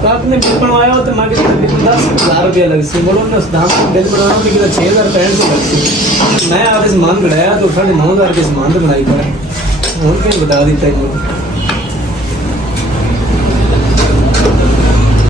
truck में bill बनवाया हो तो मांगे 10,000 रुपया लग सी बोलो ना दाम बिल बनवाना भी 6,065 लग सी मैं आगे सामान बनाया तो 9,500 के सामान तो बनाई पर और क्या बता देता है